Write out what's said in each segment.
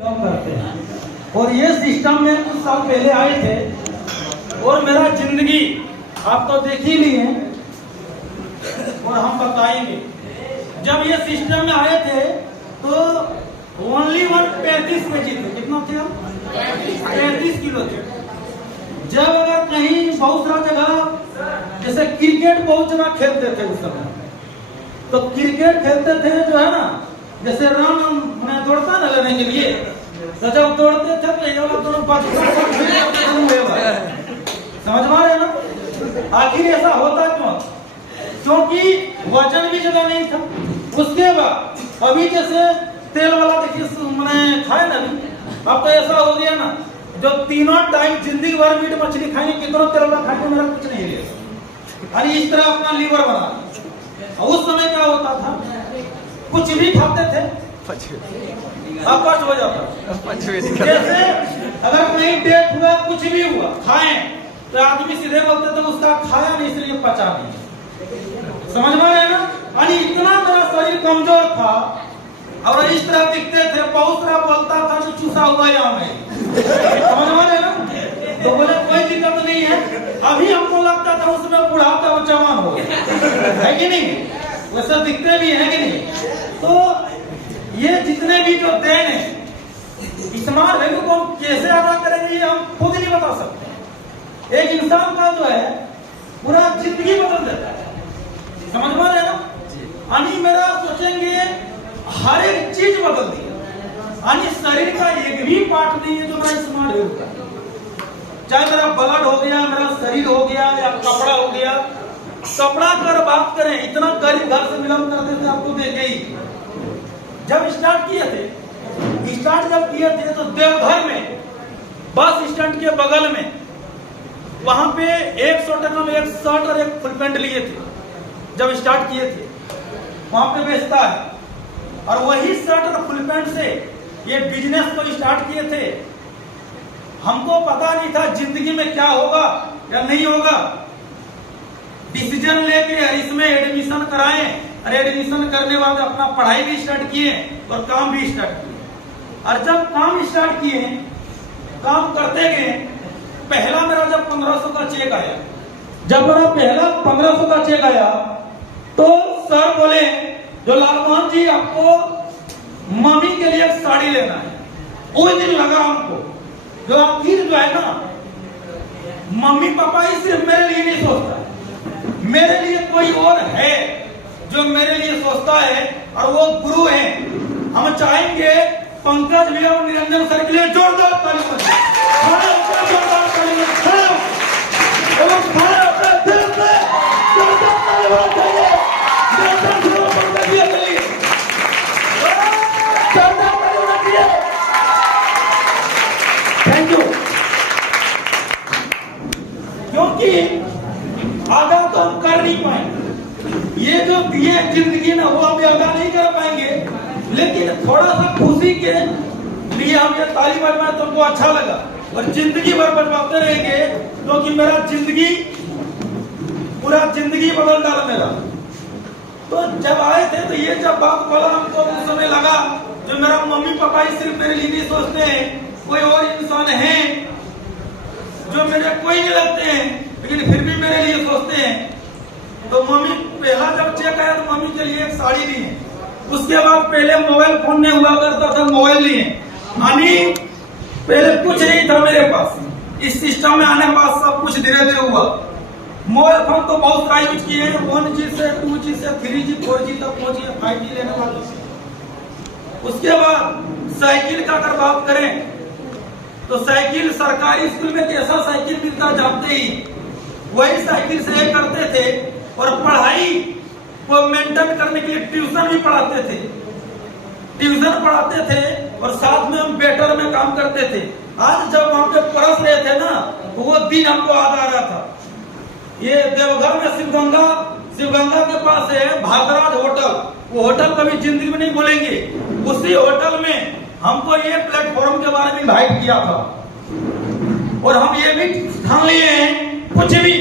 काम करते हैं। और ये सिस्टम में कुछ साल पहले आए थे और मेरा जिंदगी आप तो देख ही लिए और हम बताएंगे। जब ये सिस्टम में आए थे तो ओनली 35 केजी थे। कितना थे हम? 35 किलो थे। जब अगर कहीं बहुत सारा जगह जैसे क्रिकेट बहुत जगह खेलते थे उस समय, तो क्रिकेट खेलते थे जो है ना, जैसे रन मैंने दौड़ता ना लेने के लिए, तो जब दौड़ते थे तो ये वाला दोनों समझ में आ रहे ना। आखिर ऐसा होता क्यों? क्योंकि वजन भी ज्यादा नहीं था। उसके बाद अभी जैसे तेल वाला देखिए मैंने खाए ना, अब तो ऐसा हो गया ना, जो तीनों टाइम जिंदगी भर मीट मछली खाएंगे, कितना तेल वाला खाएंगे, मेरा कुछ नहीं रहेगा। और इस तरह अपना लीवर बना। उस समय क्या होता था, कुछ भी खाते थे अपच हो जाता। जैसे अगर कहीं डेथ हुआ, कुछ भी हुआ, खाएं तो आदमी सीधे बोलते थे उसका खाया नहीं इसलिए पचा नहीं। समझ में आया ना। और इतना मेरा शरीर कमजोर था और इस तरह दिखते थे, बहुत सारा बोलता था जो चूसा हुआ यहाँ में। समझ में आया ना। तो बोले कोई दिक्कत नहीं है। अभी हमको लगता था उसमें बुढ़ापा और जवान हो गया है कि नहीं, वैसे दिखते भी है कि नहीं। तो ये जितने भी जो देन है, इस्तेमाल वैल्यू को हम कैसे अदा करेंगे ये हम खुद नहीं बता सकते। एक इंसान का जो है पूरा जिंदगी बदल देता है। समझ में आ रहा है ना। यानी मेरा सोचेंगे हर एक चीज बदल दी। यानी शरीर का एक भी पार्ट नहीं है जो मेरा इस्तेमाल होता है। चाहे मेरा ब्लड हो गया, मेरा शरीर हो गया, या कपड़ा हो गया। कपड़ा कर बात करें, इतना गरीब घर से मिलन करते थे, आपको देखे ही। जब स्टार्ट किए थे तो देवघर में बस स्टैंड के बगल में वहां पे 100 टका में एक शर्ट और एक फुल पैंट लिए थे। जब स्टार्ट किए थे वहां पे बेचता है, और वही शर्ट और फुल पैंट से ये बिजनेस को स्टार्ट किए थे। हमको पता नहीं था जिंदगी में क्या होगा या नहीं होगा। डिसीजन लेके इसमें एडमिशन कराएं, और एडमिशन करने बाद अपना पढ़ाई भी स्टार्ट किए और काम भी स्टार्ट किए। और जब काम स्टार्ट किए, काम करते गए, पहला मेरा जब 1500 का चेक आया, जब मेरा पहला 1500 का चेक आया तो सर बोले जो लालमोहन जी आपको मम्मी के लिए एक साड़ी लेना है। उस दिन लगा हमको जो आखिर जो है ना, मम्मी पापा ही सिर्फ मेरे लिए नहीं सोचता, मेरे लिए कोई और है जो मेरे लिए सोचता है, और वो गुरु है। हम चाहेंगे पंकज भैया और निरंजन सर के लिए जोरदार ताली बजाएं। जोरदार ताली बजाएं। Thank you. क्योंकि आधा तो हम कर नहीं पाएंगे, ये जो दिए जिंदगी ना वो हम अदा नहीं कर पाएंगे, लेकिन थोड़ा सा खुशी के लिए हम ये ताली बजवाए तो हमको अच्छा लगा, और जिंदगी भर बजवाते रहेंगे क्योंकि मेरा जिंदगी पूरा जिंदगी बदल डाला मेरा। तो जब आए थे तो ये जब बात बोला हमको, उस समय लगा जो मेरा मम्मी पापा ही सिर्फ मेरे लिए नहीं सोचते हैं, कोई और इंसान है जो मेरे कोई नहीं लगते हैं लेकिन फिर भी मेरे लिए सोचते हैं। तो मम्मी पहला जब चेक आया तो मम्मी के लिए एक साड़ी ली है। उसके बाद पहले मोबाइल फोन नहीं हुआ करता था, मोबाइल लिए। यानी पहले कुछ नहीं था मेरे पास, इस सिस्टम में आने के बाद सब कुछ धीरे धीरे हुआ। मोबाइल फोन तो बहुत सारा यूज किए हैं, 1G से 2G से 3G 4G तक पहुंचे, 5G लेने वाले। उसके बाद साइकिल का अगर बात करें तो साइकिल सरकारी स्कूल में कैसा साइकिल मिलता जानते ही, वही साइकिल से करते थे। और पढ़ाई को मेंटेन करने के लिए ट्यूशन भी पढ़ाते थे, ट्यूशन पढ़ाते थे, और साथ में हम बेटर में काम करते थे। आज जब वहां पे परस रहे थे ना, तो वो दिन हमको याद आ रहा था। ये देवघर में शिवगंगा के पास है भागराज होटल, वो होटल कभी जिंदगी में नहीं भूलेंगे। उसी होटल में हमको ये प्लेटफॉर्म के बारे में इनवाइट किया था, और हम ये भी ठान लिए हैं कुछ भी,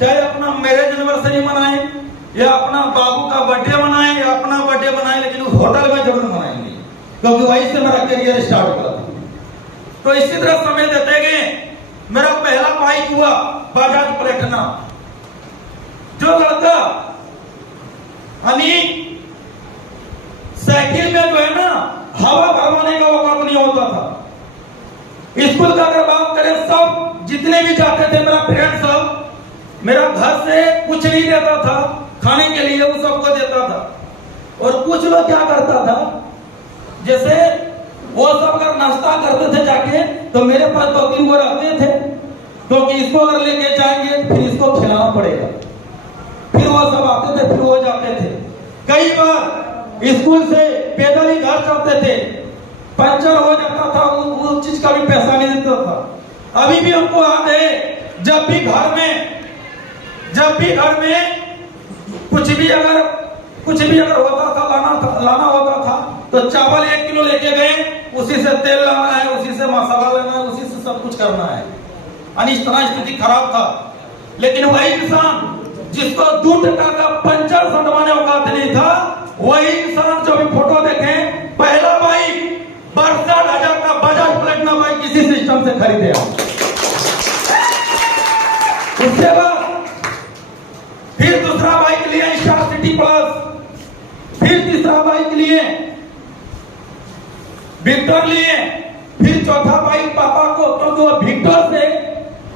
चाहे अपना मैरिज एनिवर्सरी मनाए या अपना बाबू का बर्थडे मनाए या अपना बर्थडे मनाए, लेकिन उस होटल में जरूर मनाएंगे। क्योंकि वहीं से मेरा करियर स्टार्ट हुआ था। तो इसी तरह समय देते गए मेरा पहला बाइक हुआ बजाज प्लेटिना। जो लड़का यानी साइकिल में जो है ना हवा भरवाने का औकात नहीं होता था। स्कूल का अगर बात करें, सब जितने भी जाते थे मेरा फ्रेंड सब, मेरा घर से कुछ नहीं देता था खाने के लिए, वो सबको देता था। और कुछ लोग क्या करता था, जैसे वो सब अगर नाश्ता करते थे जाके, तो मेरे पास 2-3 वो रहते थे, क्योंकि इसको अगर लेके जाएंगे फिर इसको खिलाना पड़ेगा। फिर वो सब आते थे, फिर वो जाते थे। कई बार स्कूल से पैदल ही घर चलते थे, पंचर हो जाता था, उस चीज का भी पैसा नहीं देता था। अभी भी हमको याद है, जब भी घर में कुछ भी अगर होता था, लाना होता था, तो चावल 1 किलो लेके गए, उसी से तेल लाना है, उसी से मसाला लेना है, उसी से सब कुछ करना है। यानी इस तरह स्थिति खराब था। लेकिन वही इंसान जिसको 2 टका का पंचर सटवाने औकात नहीं था, वही इंसान जो भी फोटो देखे, पहला बाइक 62,000 का बजाज प्लेटिना बाइक किसी सिस्टम से खरीदे। उसके बाद फिर दूसरा बाइक लिए स्टार सिटी प्लस, फिर तीसरा बाइक लिए विक्टर लिए, फिर चौथा बाइक पापा को, क्योंकि वो विक्टर से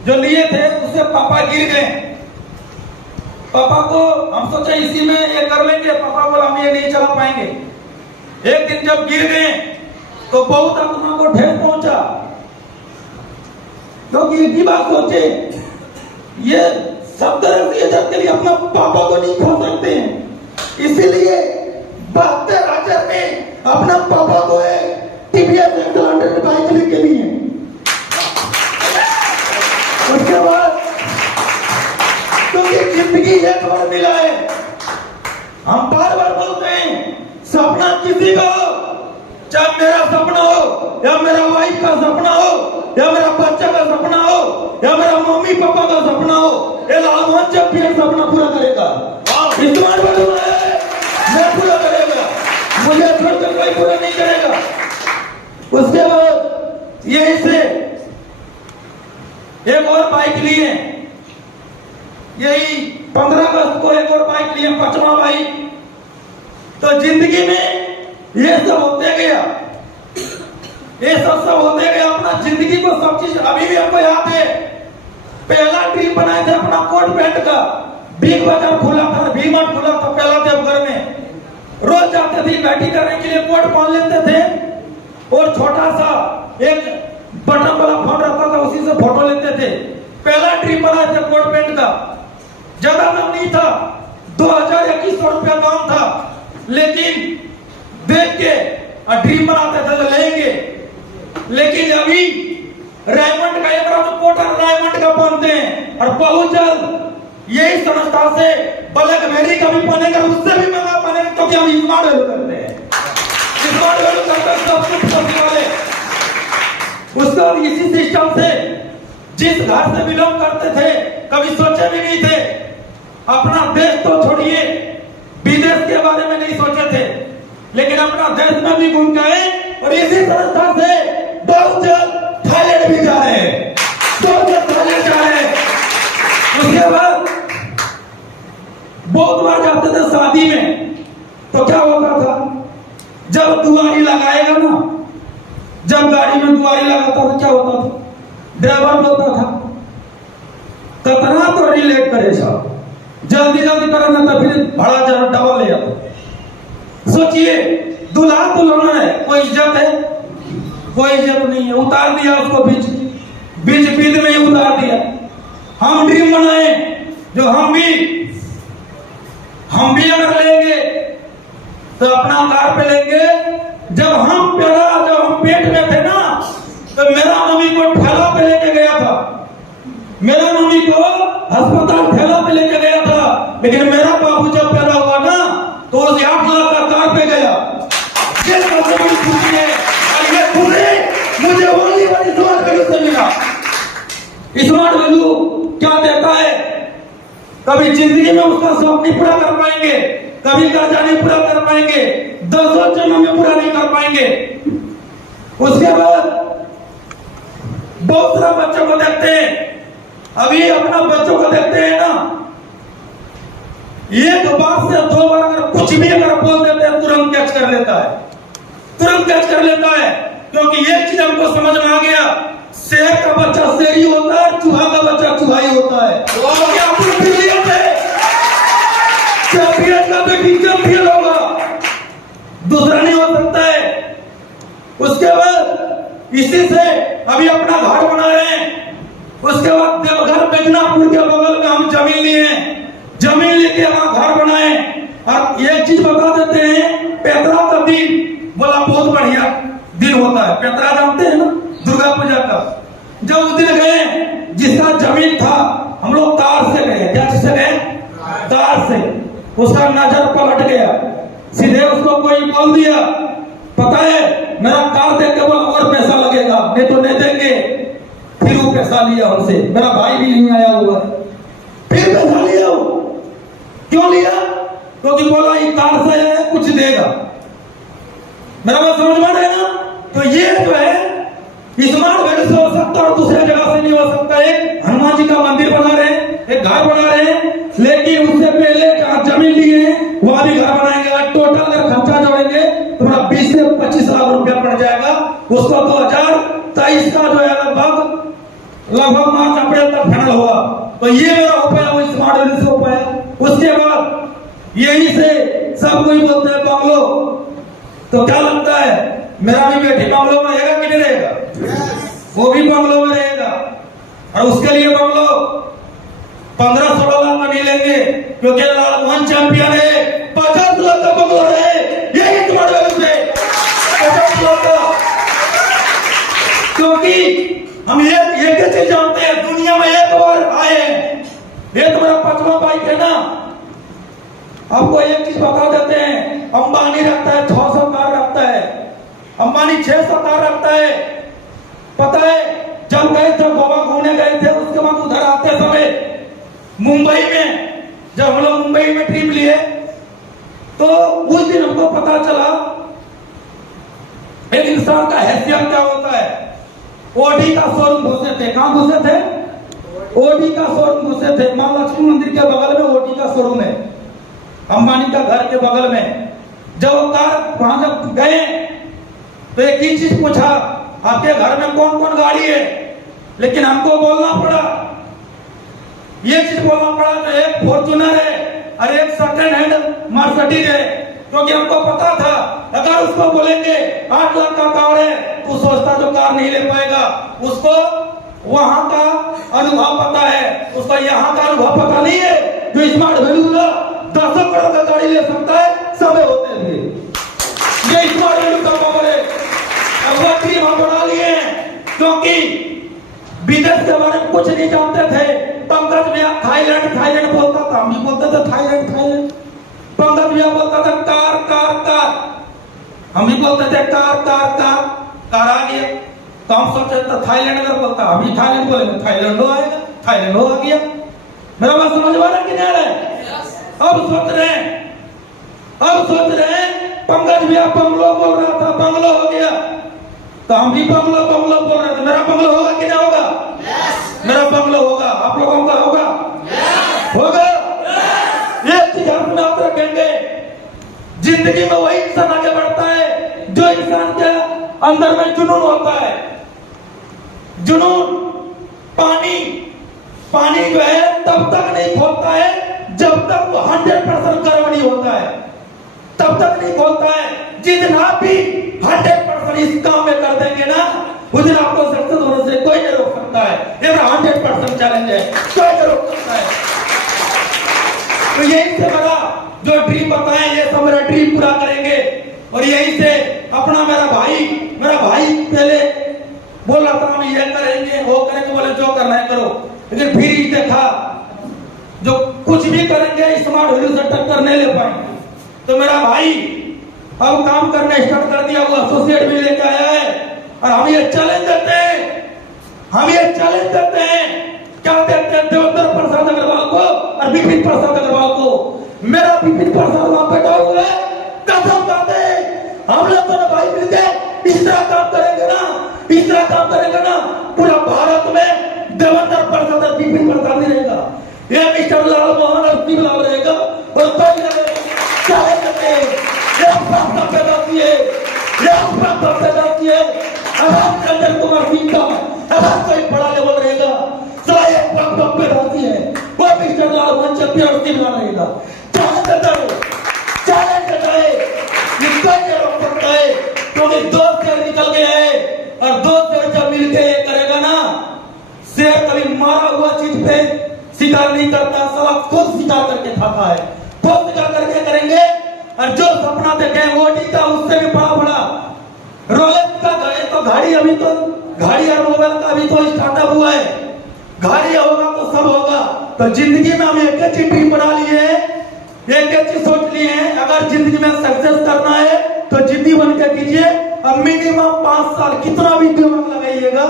जो लिए थे उससे पापा गिर गए। पापा को हम सोचे इसी में ये कर लेंगे, पापा बोला हम ये नहीं चला पाएंगे। एक दिन जब गिर गए तो बहुत आत्मा को ठेस पहुंचा, क्योंकि एक ही बात सोचे, ये सब तरह से इज्जत के लिए अपना पापा को नहीं खो सकते हैं, इसीलिए 72,000 में अपना पापा को टीवीएस 100 बाइक लेके लिए। उसके बाद क्योंकि जिंदगी एक बार मिला है, हम बार बार बोलते हैं सपना किसी का हो, चाहे मेरा सपना हो या मेरा वाइफ का सपना हो या मेरा बच्चा का सपना हो या मेरा मम्मी पापा का सपना हो, ये लालमोहन जब भी सपना पूरा करेगा, इस्तेमाल मैं पूरा करेगा, मुझे छोड़कर कोई पूरा नहीं करेगा। उसके बाद यही से एक और बाइक लिए, यही 15 अगस्त को एक और बाइक लिए, 5वां बाइक। तो जिंदगी में ये सब होते गया, ये सब होते गया, अपना जिंदगी को सब चीज अभी भी हमको याद है। पहला ड्रीम बनाए थे अपना कोट पैंट का, बिग बाजार खुला था, वी मार्ट खुला था पहला देवघर में, रोज जाते थे बैठी करने के लिए, कोट पहन लेते थे और छोटा सा एक बटन वाला फोन रहता था, उसी से फोटो लेते थे। पहला ड्रीम बनाए थे कोट पैंट का, ज्यादा दाम नहीं था, 2,000-2,100 रुपया दाम था, लेकिन देख के ड्रीम बनाते थे तो लेंगे। लेकिन अभी रायमंड का एक कोट रायमंड का पहनते हैं, और बहुत जल्द यही संस्था से ब्लैकबेरी का भी पहनेगा, उससे भी महंगा पहनेगा, क्योंकि हम स्मार्ट वैल्यू करते हैं, स्मार्ट वैल्यू करते हैं, सब कुछ करने वाले। उसके बाद इसी सिस्टम से जिस घर से बिलोंग करते थे, कभी सोचे भी नहीं थे, अपना देश तो छोड़िए, विदेश के बारे में नहीं सोचे थे, लेकिन अपना देश में भी घूम गए, और इसी संस्था से बहुत जल्द थाईलैंड भी जा रहे हैं, बहुत जल्द थाईलैंड जा रहे हैं। उसके बाद बहुत बार जाते थे शादी में, तो क्या होता था, जब दुआरी लगाएगा ना, जब गाड़ी में दुआरी लगाता था, क्या होता था, ड्राइवर बोलता था कितना तो रिलेट करे साहब, जल्दी जल्दी करेंगे तो फिर भाड़ा जरा डबल ले आता। सोचिए दुल्हा दुल्हन है, कोई इज्जत है, कोई इज्जत नहीं है, उतार दिया उसको बीच में ही उतार दिया। हम ड्रीम बनाए जो हम भी अगर लेंगे तो अपना कार पे लेंगे। जब हम पेट में थे ना, तो मेरा मम्मी को ठेला पे लेके गया था, मेरा मम्मी को अस्पताल ठेला पे लेके गया था, लेकिन मेरा बाबू जब पैदा हुआ ना, तो उसे 8 लाख का कार पे गया। ये सबसे बड़ी खुशी है, और ये खुशी मुझे ओनली वाली स्मार्ट वैल्यू से मिला। स्मार्ट वैल्यू क्या देता है, कभी जिंदगी में उसका शौक नहीं पूरा कर पाएंगे, कभी कर्जा नहीं पूरा कर पाएंगे, 10 जन्म में पूरा नहीं कर पाएंगे। उसके बाद बहुत सारा बच्चों को देखते हैं, अभी अपना बच्चों को देखते हैं ना, एक बार से 2 बार अगर कुछ भी अगर बोल देते हैं तुरंत कैच कर लेता है, तुरंत कैच कर लेता है। क्योंकि एक चीज हमको समझ में आ गया, शेर का बच्चा शेर ही होता है, चूहा का बच्चा चूहा ही होता है। चैंपियन का बेटी चैंपियन होगा, दूसरा नहीं हो सकता है। उसके बाद इसी से अभी अपना घर बना रहे हैं। उसके बाद देवघर बेजनापुर के बगल में हम जमीन लिए हैं, जमीन लेके वहां घर बनाए। और एक चीज बता देते हैं, पेतरा का दिन बोला बहुत बढ़िया दिन होता है। पेतरा जानते हैं ना, दुर्गा पूजा का। जब उस दिन गए, जिसका जमीन था, हम लोग कार से गए। क्या से गए? कार से। उसका नजर पलट गया, सीधे उसको कोई बोल दिया, पता है मेरा कार देख के बोला और पैसा लगेगा, नहीं तो नहीं देंगे। फिर वो पैसा लिया हमसे, मेरा भाई भी नहीं आया हुआ, फिर पैसा लिया। क्यों लिया? क्योंकि बोला ये कार से है, कुछ देगा। मेरा बात समझ में आया ना? तो ये जो है स्मार्ट वैल्यू से हो सकता और दूसरे जगह से नहीं हो सकता। एक हनुमान जी का मंदिर बना रहे हैं, एक घर बना रहे हैं, लेकिन उससे पहले जहाँ जमीन लिए हैं वहां भी घर बनाएंगे। टोटल अगर खर्चा जोड़ेंगे तो 20 से 25 लाख रुपया पड़ जाएगा। उसका 2023 का जो है लगभग मार्च अप्रैल तक फाइनल होगा। तो ये मेरा हो पाया, वो स्मार्ट वैल्यू से हो पाया। उसके बाद यही से सब कोई बोलते हैं बंगलो। तो क्या लगता है मेरा भी बेटी बंगलो में रहेगा कि नहीं रहेगा? वो भी बंगलो में रहेगा। और उसके लिए बंगलो 15-16 लाख का नहीं लेंगे, क्योंकि लालमोहन चैंपियन है। 50 लाख का बंगलो रहे, यही स्मार्ट वैल्यू से 50 लाख का। क्योंकि हम एक चीज जानते हैं, दुनिया में एक बार आए, ये तो मेरा 5वां बाइक है ना। आपको एक चीज बता देते हैं, अंबानी रखता है 600 कार रखता है, अंबानी 600 कार रखता है। पता है जब गए थे गोवा घूमने गए थे, उसके बाद उधर आते समय मुंबई में, जब हम लोग मुंबई में ट्रिप लिए, तो उस दिन हमको पता चला एक इंसान का हैसियत क्या होता है। ओडी का शोरूम घुसे थे। कहां घुसे थे? ओडी का शोरूम घुसे थे। मां लक्ष्मी मंदिर के बगल में ओडी का शोरूम है, अंबानी का घर के बगल में। जब वो कार वहां जब गए तो एक ही चीज पूछा, आपके घर में कौन कौन गाड़ी है? लेकिन हमको बोलना पड़ा, ये चीज बोलना पड़ा तो एक फॉर्च्यूनर है और एक सेकंड हैंड मर्सिडीज है। क्योंकि हमको पता था अगर उसको बोलेंगे 8 लाख का कार है तो सोचता जो कार नहीं ले पाएगा। उसको वहां का अनुभव पता है, उसका यहाँ का अनुभव पता नहीं है। जो स्मार्ट वैल्यू 10 करोड़ का गाड़ी ले सकता है, समय होते थे। ये स्मार्ट वैल्यू का पावर है। अब वो टीम हम बना लिए हैं, क्योंकि बिजनेस के बारे में कुछ नहीं जानते थे। पंकज भैया थाईलैंड बोलता था, हम भी बोलते थे थाईलैंड। पंकज भैया बोलता था कार कार कार, हम भी बोलते थे कार आ गया। तो हम सोचे तो थाईलैंड अगर बोलता, हम भी थाईलैंड बोलेंगे, थाईलैंड आएगा, थाईलैंड आ गया। मेरा बात समझ में आ रहा है कि नहीं आ रहा है? अब सोच रहे हैं पंकज भैया बंगलो बोल रहा था, बंगलो हो गया, तो हम भी बंगलो बोल रहे थे। मेरा बंगलो होगा कि नहीं होगा? मेरा बंगलो होगा। आप लोगों का होगा? होगा। एक चीज हम याद रखेंगे, जिंदगी में वही इंसान आगे बढ़ता है जो इंसान के अंदर में जुनून होता है। जुनून, पानी जो है तब तक नहीं खोलता है जब तक वो 100% गर्म नहीं होता है, तब तक नहीं खोलता है। जितना भी 100% इस काम में कर देंगे ना, उस दिन आपको सक्सेस होने से कोई नहीं रोक सकता है। ये मेरा 100% चैलेंज है, कोई नहीं रोक सकता है। तो यही से मेरा जो ड्रीम बताए, ये सब मेरा ड्रीम पूरा करेंगे। और यही से अपना मेरा भाई पहले बोल रहा था हम ये करेंगे वो करेंगे, बोले जो करना है करो। लेकिन फिर ही देखा जो कुछ भी करेंगे स्मार्ट वैल्यू से टक्कर नहीं ले पाएंगे। तो मेरा भाई अब काम करना स्टार्ट कर दिया, वो एसोसिएट भी लेके आया है। और हम ये चैलेंज देते हैं, क्या देते हैं देवेंद्र प्रसाद अग्रवाल को और विपिन प्रसाद अग्रवाल को, मेरा विपिन प्रसाद वहां पे डाल है, कसम खाते हम लोग तो भाई मिलते इस तरह काम करेंगे ना, इस तरह काम करेंगे ना, पूरा भारत में देवेंद्र प्रसाद और विपिन प्रसाद नहीं रहेगा, ये मिस्टर लाल मोहन और शिवलाल रहेगा और कोई नहीं चाहे करते ये प्राप्त पैदा किए, ये प्राप्त पैदा किए। अगर चंद्र कुमार सिंह का अगर कोई बड़ा लेवल रहेगा तो ये प्राप्त पैदा किए, वो मिस्टर लाल मोहन चप्पी और शिवलाल रहेगा। चाहे कटाए निकल के रोक सकता है, क्योंकि दो शेर निकल गए हैं और दो शेर जब मिलके ये करेगा ना, शेर कभी मारा हुआ चीज पे शिकार नहीं करता, साला खुद शिकार करके खाता है, खुद शिकार करके करेंगे। और जो सपना देखे वो नहीं था, उससे भी बड़ा बड़ा रोलेक्स का तो गाड़ी, अभी तो गाड़ी और मोबाइल का अभी तो स्टार्टअप हुआ है, गाड़ी होगा तो सब होगा। तो जिंदगी में हम एक चीज ड्रीम बना लिए, एक चीज सोच लिए हैं, अगर जिंदगी में सक्सेस करना है तो जिद्दी बन के कीजिए। अब मिनिमम 5 साल कितना भी दिमाग लगाइएगा,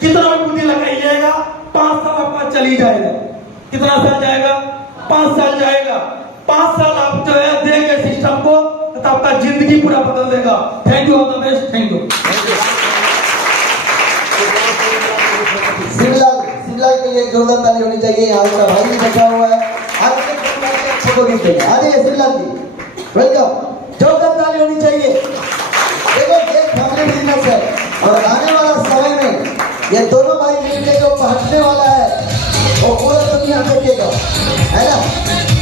कितना भी बुद्धि लगाइएगा, 5 साल आपका चली जाएगा। कितना साल जाएगा? 5 साल जाएगा। 5 साल आप जो है देंगे सिस्टम को तो आपका जिंदगी पूरा बदल देगा। Thank you, all the best, thank you. Shivlal के लिए जोरदार ताली होनी चाहिए। यहाँ का भाई भी बैठा हुआ है, अच्छे को गिफ्ट देंगे। आ जाइए शिवलाल जी, वेलकम, जोरदार ताली होनी चाहिए। देखो ये फैमिली बिजनेस है और आने वाला समय में ये दोनों भाई मिलकर जो हटने वाला है वो पूरा दुनिया देखेगा, है ना।